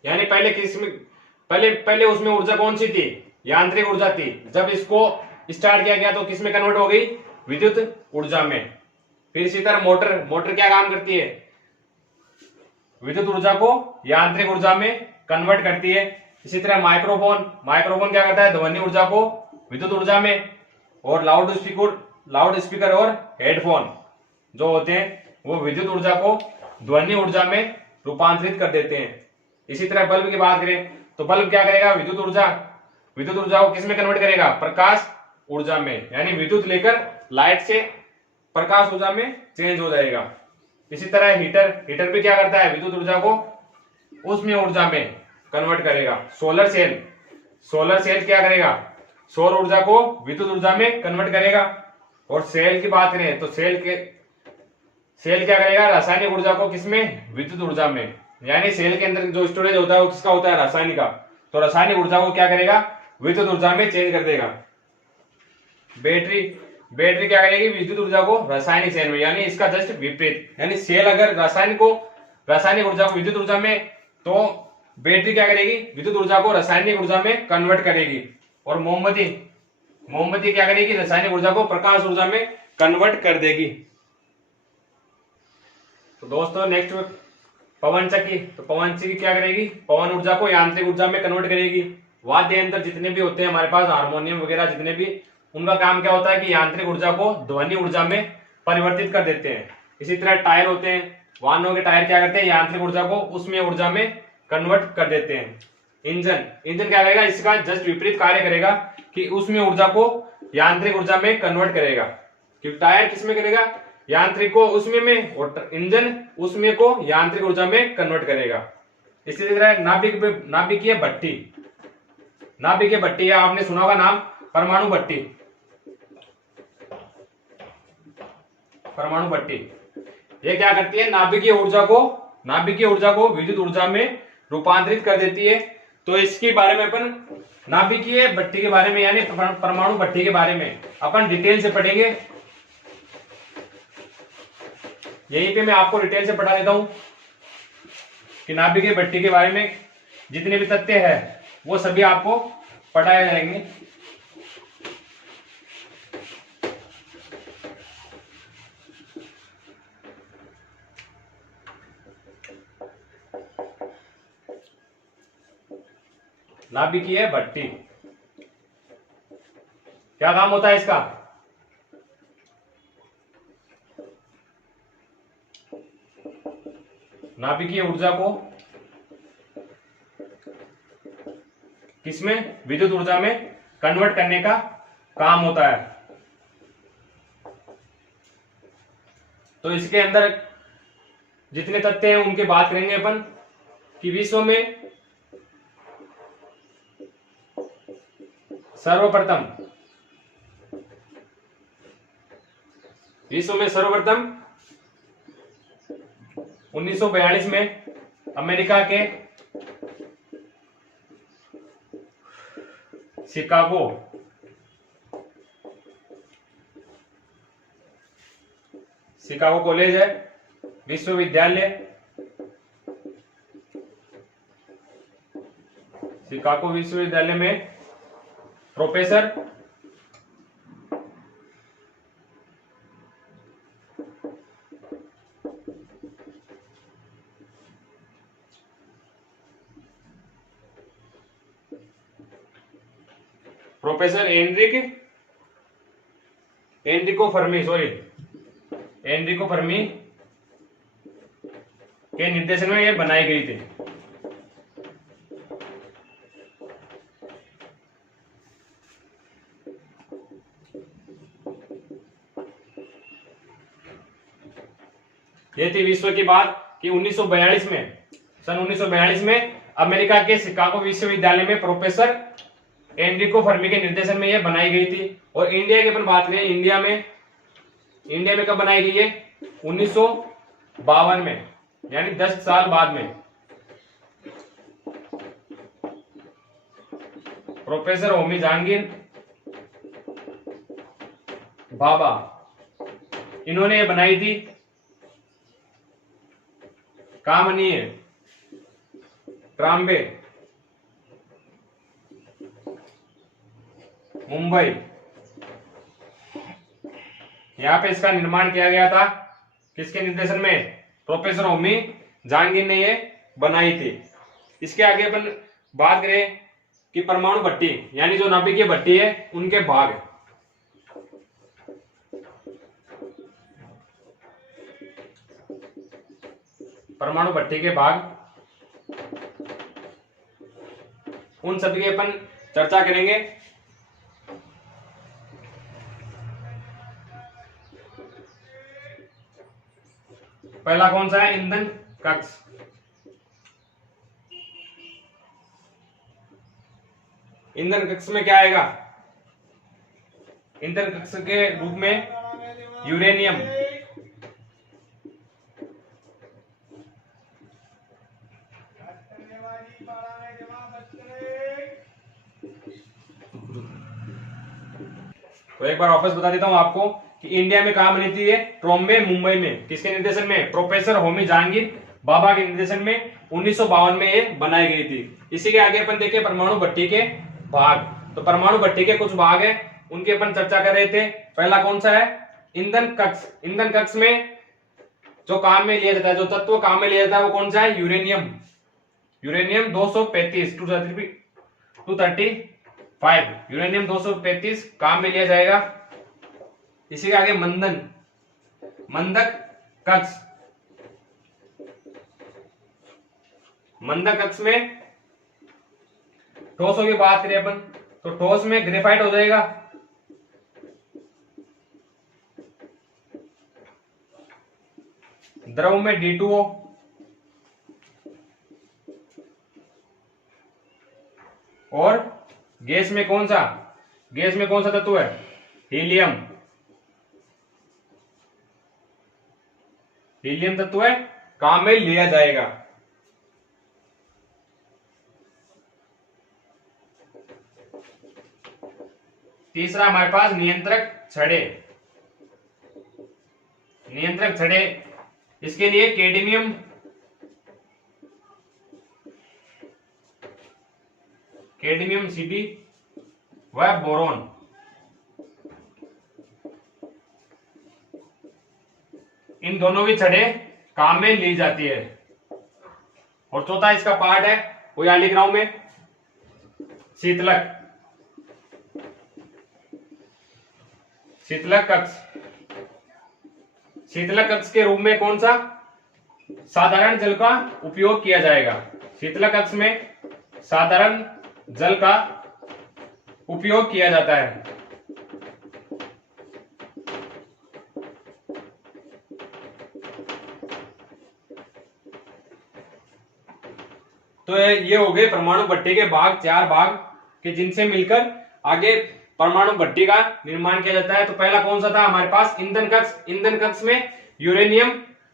यानी पहले उसमें ऊर्जा कौन सी थी यांत्रिक ऊर्जा थी, जब इसको स्टार्ट किया गया तो किस में कन्वर्ट हो गई विद्युत ऊर्जा में। फिर इसी तरह मोटर क्या काम करती है विद्युत ऊर्जा को यांत्रिक ऊर्जा में कन्वर्ट करती है। इसी तरह माइक्रोफोन क्या करता है ध्वनि ऊर्जा को विद्युत ऊर्जा में, और लाउड स्पीकर और हेडफोन जो होते हैं वो विद्युत ऊर्जा को ध्वनि ऊर्जा में रूपांतरित कर देते हैं। इसी तरह बल्ब की बात करें तो बल्ब क्या करेगा विद्युत ऊर्जा को किस में कन्वर्ट करेगा प्रकाश ऊर्जा में, यानी विद्युत लेकर लाइट से प्रकाश ऊर्जा में चेंज हो जाएगा। इसी तरह हीटर भी क्या करता है विद्युत ऊर्जा को उष्मीय ऊर्जा में कन्वर्ट करेगा। सोलर सेल क्या करेगा सौर ऊर्जा को विद्युत ऊर्जा में कन्वर्ट करेगा। और सेल की बात करें तो सेल क्या करेगा रासायनिक ऊर्जा को किसमें विद्युत ऊर्जा में, यानी सेल के अंदर जो स्टोरेज होता है वो किसका होता है रासायनिक का, तो रासायनिक ऊर्जा को क्या करेगा विद्युत ऊर्जा में चेंज कर देगा। बैटरी क्या करेगी विद्युत ऊर्जा को रासायनिक सेल में, यानी इसका जस्ट विपरीत, यानी सेल अगर रासायनिक ऊर्जा को विद्युत ऊर्जा में, तो बैटरी क्या करेगी विद्युत ऊर्जा को रासायनिक ऊर्जा में कन्वर्ट करेगी। और मोमबत्ती क्या करेगी रासायनिक ऊर्जा को प्रकाश ऊर्जा में कन्वर्ट कर देगी। तो दोस्तों नेक्स्ट पवन चक्की, तो पवन चक्की क्या करेगी पवन ऊर्जा को यांत्रिक ऊर्जा में कन्वर्ट करेगी। वाद्य यंत्र जितने भी होते हैं हमारे पास हारमोनियम वगैरह जितने भी, उनका काम क्या होता है कि यांत्रिक ऊर्जा को ध्वनि ऊर्जा में परिवर्तित कर देते हैं। इसी तरह टायर होते हैं, वाहनों के टायर क्या करते हैं यांत्रिक ऊर्जा को उष्मीय ऊर्जा में कन्वर्ट कर देते हैं। इंजन क्या करेगा इसका जस्ट विपरीत कार्य करेगा कि उष्मीय ऊर्जा को यांत्रिक ऊर्जा में कन्वर्ट करेगा, क्योंकि टायर किसमें करेगा यांत्रिक को उष्मीय में, और इंजन उष्मीय को यांत्रिक ऊर्जा में कन्वर्ट करेगा। इसी तरह नाभिकीय भट्टी है, आपने सुना होगा नाम परमाणु भट्टी। ये क्या करती है नाभिकीय ऊर्जा को विद्युत ऊर्जा में रूपांतरित कर देती है। तो इसके बारे में अपन नाभिकीय भट्टी के बारे में यानी परमाणु भट्टी के बारे में अपन डिटेल से पढ़ेंगे। यहीं पे मैं आपको डिटेल से पढ़ा देता हूं कि नाभिकीय भट्टी के बारे में जितने भी तथ्य है वो सभी आपको पढ़ाए जाएंगे। नाभिकीय भट्टी क्या काम होता है इसका? नाभिकीय ऊर्जा को किसमें? विद्युत ऊर्जा में कन्वर्ट करने का काम होता है। तो इसके अंदर जितने तथ्य हैं उनकी बात करेंगे अपन कि विश्व में सर्वप्रथम 1942 में अमेरिका के शिकागो कॉलेज है, विश्वविद्यालय, शिकागो विश्वविद्यालय में प्रोफेसर एनरिको फर्मी के निर्देशन में यह बनाई गई थी। यह थी विश्व की बात कि 1942 में, सन 1942 में अमेरिका के शिकागो विश्वविद्यालय में प्रोफेसर एनरिको फर्मी के निर्देशन में यह बनाई गई थी। और इंडिया की अपन बात करें, इंडिया में कब बनाई गई है? 1952 में, यानी 10 साल बाद में। प्रोफेसर होमी जहांगीर भाभा, इन्होंने ये बनाई थी। कामनीय ट्राम्बे मुंबई, यहां पे इसका निर्माण किया गया था। किसके निर्देशन में? प्रोफेसर होमी जहांगीर ने ये बनाई थी। इसके आगे अपन बात करें कि परमाणु भट्टी, यानी जो नाभिकीय भट्टी है, उनके भाग। परमाणु भट्टी के भाग, उन सभी की अपन चर्चा करेंगे। पहला कौन सा है? ईंधन कक्ष। ईंधन कक्ष में क्या आएगा? ईंधन कक्ष के रूप में यूरेनियम, तो एक बार वापस बता देता हूं आपको कि इंडिया में कहां बनी थी ये? ट्रॉम्बे मुंबई में। किसके निर्देशन में? प्रोफेसर होमी जहांगीर भाभा के निर्देशन में 1952 में ये बनाई गई थी। इसी के आगे अपन देखें परमाणु भट्टी के भाग। तो परमाणु भट्टी के कुछ भाग है, उनकी अपन चर्चा कर रहे थे। पहला कौन सा है? ईंधन कक्ष। ईंधन कक्ष में जो काम में लिया जाता है, जो तत्व काम में लिया जाता है, वो कौन सा है? यूरेनियम। यूरेनियम 235 यूरेनियम 235 काम में लिया जाएगा। इसी के आगे मंदक कक्ष। मंदक कक्ष में ठोसों की बात करें अपन, तो ठोस में ग्रेफाइट हो जाएगा। द्रव में D2O, और गैस में कौन सा तत्व है? हीलियम तत्व है, काम में लिया जाएगा। तीसरा हमारे पास नियंत्रक छड़े। इसके लिए कैडमियम Cd व बोरोन। इन दोनों की छड़ें काम में ली जाती है। और चौथा इसका पार्ट है, वो यहां लिख रहा हूं मैं, शीतलक। शीतलक कक्ष, शीतलक कक्ष के रूप में कौन सा साधारण जल का उपयोग किया जाएगा। शीतलक कक्ष में साधारण जल का उपयोग किया जाता है। तो ये हो गए परमाणु भट्टी के भाग, 4 भाग के जिनसे मिलकर आगे परमाणु भट्टी का निर्माण किया जाता है। तो पहला कौन सा था हमारे पास, ईंधन कक्ष। ईंधन कक्ष में यूरेनियम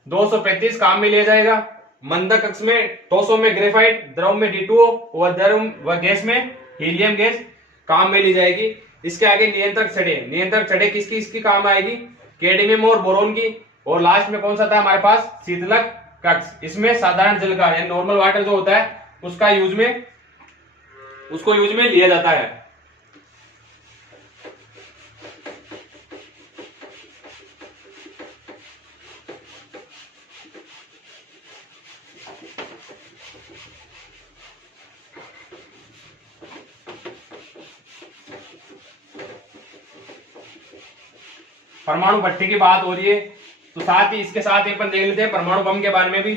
235 काम में लिया जाएगा। मंदक कक्ष में 200 में ग्रेफाइट, द्रव में D2O व गैस में हीलियम गैस काम में ली जाएगी। इसके आगे नियंत्रक छड़े, नियंत्रक छड़े किसकी इसकी काम आएगी, कैडमियम और बोरोन की। और लास्ट में कौन सा था हमारे पास, शीतलक कक्ष। इसमें साधारण जल का यानी नॉर्मल वाटर जो होता है उसको यूज में लिया जाता है। परमाणु भट्टी की बात हो रही है तो साथ ही इसके साथ ही अपन देख लेते हैं परमाणु बम के बारे में भी।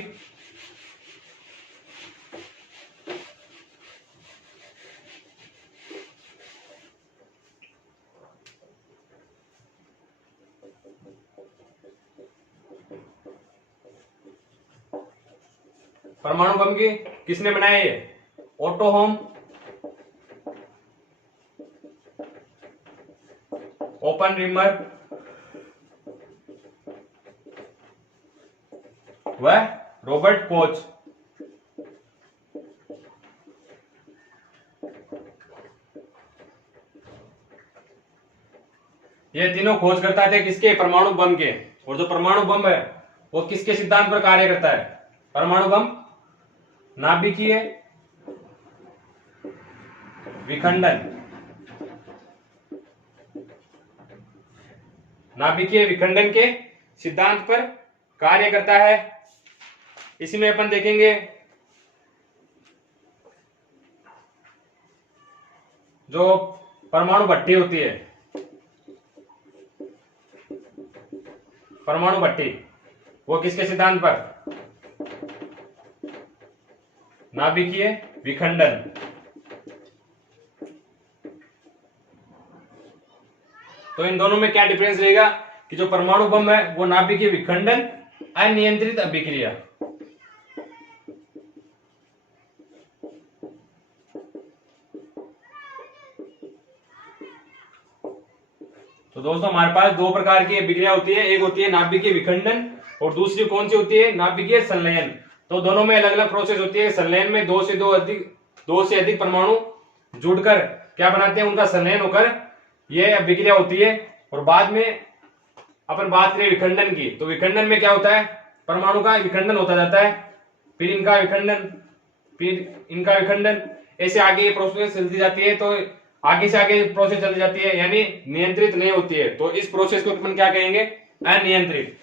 परमाणु बम की किसने बनाया ये, ओटो होम, ओपनहीमर व रॉबर्ट कोच। ये तीनों खोजकर्ता थे किसके, परमाणु बम के। और जो परमाणु बम है वो किसके सिद्धांत पर कार्य करता है, परमाणु बम नाभिकीय विखंडन, नाभिकीय विखंडन के सिद्धांत पर कार्य करता है। इसमें अपन देखेंगे जो परमाणु भट्टी होती है, परमाणु भट्टी वो किसके सिद्धांत पर, नाभिकीय विखंडन। तो इन दोनों में क्या डिफरेंस रहेगा कि जो परमाणु बम है वो नाभिकीय विखंडन, अनियंत्रित अभिक्रिया। तो दोस्तों हमारे पास दो प्रकार की अभिक्रिया होती है, एक होती है नाभिकीय विखंडन और दूसरी कौन सी होती है, नाभिकीय संलयन। तो दोनों में अलग अलग प्रोसेस होती है। संलयन में दो से अधिक परमाणु जुड़कर क्या बनाते हैं, उनका संलयन होकर यह अभिक्रिया होती है। और बाद में अपन बात करें विखंडन की, तो विखंडन में क्या होता है, परमाणु का विखंडन होता जाता है, फिर इनका विखंडन, फिर इनका विखंडन, ऐसे आगे ये प्रोसेस चलती जाती है। तो आगे से आगे प्रोसेस चलती जाती है यानी नियंत्रित नहीं होती है। तो इस प्रोसेस को अपन क्या कहेंगे, अनियंत्रित,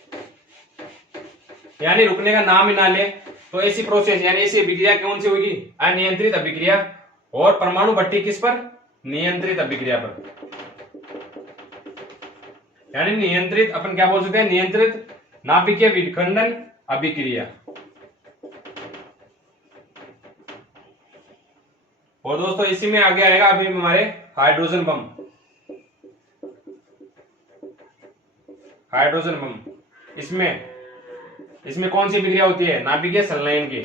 यानी रुकने का नाम ही ना ले। तो ऐसी प्रोसेस यानी ऐसी अभिक्रिया कौन सी होगी, अनियंत्रित अभिक्रिया। और परमाणु भट्टी किस पर, नियंत्रित अभिक्रिया पर। यानी नियंत्रित अपन क्या बोल सकते हैं, नियंत्रित नाभिकीय विखंडन अभिक्रिया। और दोस्तों इसी में आगे आएगा अभी हमारे हाइड्रोजन बम। हाइड्रोजन बम इसमें कौन सी अभिक्रिया होती है, नाभिकीय संलयन की,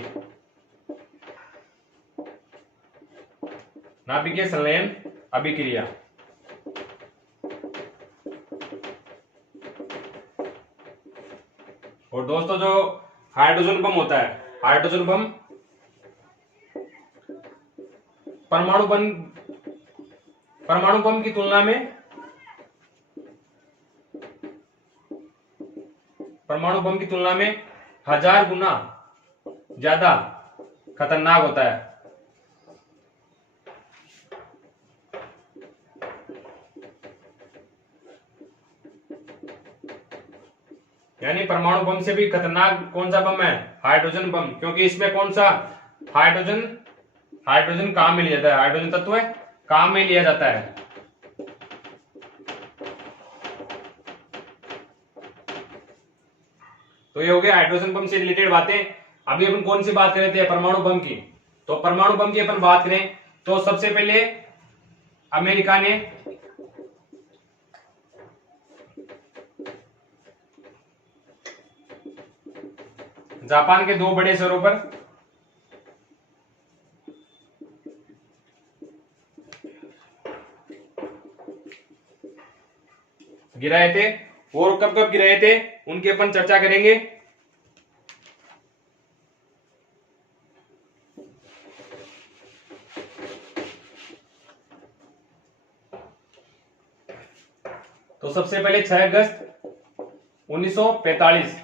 नाभिकीय संलयन अभिक्रिया। और दोस्तों जो हाइड्रोजन बम होता है, हाइड्रोजन बम परमाणु बम की तुलना में, परमाणु बम की तुलना में 1000 गुना ज्यादा खतरनाक होता है। यानी परमाणु बम से भी खतरनाक कौन सा बम है, हाइड्रोजन बम। क्योंकि इसमें कौन सा हाइड्रोजन काम में लिया जाता है, हाइड्रोजन तत्व है काम में लिया जाता है। तो ये हो गया हाइड्रोजन बम से रिलेटेड बातें। अभी अपन कौन सी बात कर रहे थे, परमाणु बम की। तो परमाणु बम की अपन बात करें तो सबसे पहले अमेरिका ने जापान के 2 बड़े शहरों पर गिराए थे, और कब कब गिराए थे उनकी अपन चर्चा करेंगे। तो सबसे पहले 6 अगस्त 1945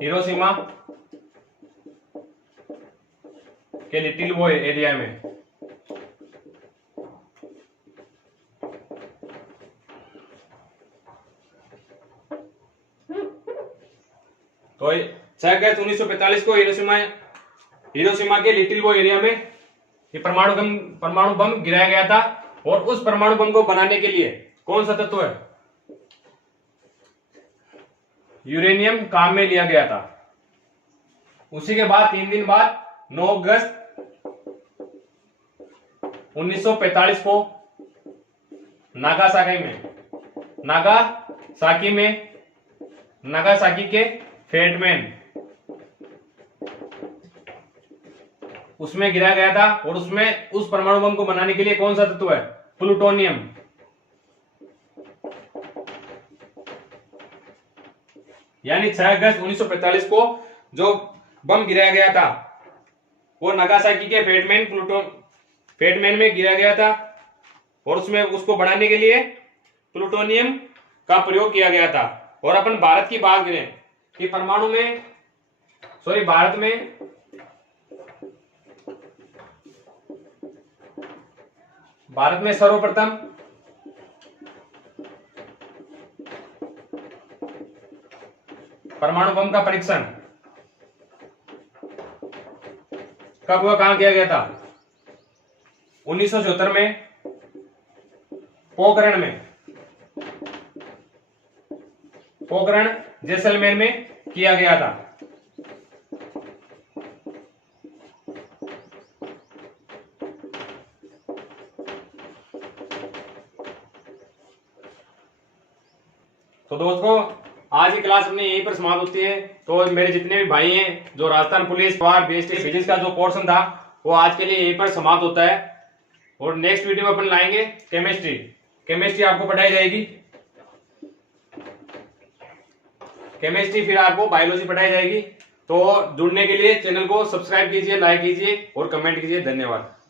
हिरोशिमा के लिटिल बॉय एरिया में तो 6 अगस्त 1945 को हिरोशिमा के लिटिल बॉय एरिया में ये परमाणु बम गिराया गया था। और उस परमाणु बम को बनाने के लिए कौन सा तत्व है, यूरेनियम काम में लिया गया था। उसी के बाद 3 दिन बाद 9 अगस्त 1945 को नागासाकी के फेटमैन उसमें गिराया गया था। और उसमें उस परमाणु बम को बनाने के लिए कौन सा तत्व है, प्लूटोनियम। यानी 6 अगस्त 1945 को जो बम गिराया गया था वो नागासाकी के फेटमैन में गिराया गया था। और उसमें उसको बनाने के लिए प्लूटोनियम का प्रयोग किया गया था। और अपन भारत की बात करें कि भारत में सर्वप्रथम परमाणु बम का परीक्षण कब हुआ, कहां किया गया था, 1974 में पोखरण जैसलमेर में किया गया था। तो दोस्तों आज की क्लास अपनी यहीं पर समाप्त होती है। तो मेरे जितने भी भाई हैं जो राजस्थान पुलिस बीएसटी फिजिक्स का जो पोर्शन था वो आज के लिए यहीं पर समाप्त होता है। और नेक्स्ट वीडियो में अपन लाएंगे केमिस्ट्री आपको पढ़ाई जाएगी, फिर आपको बायोलॉजी पढ़ाई जाएगी। तो जुड़ने के लिए चैनल को सब्सक्राइब कीजिए, लाइक कीजिए और कमेंट कीजिए। धन्यवाद।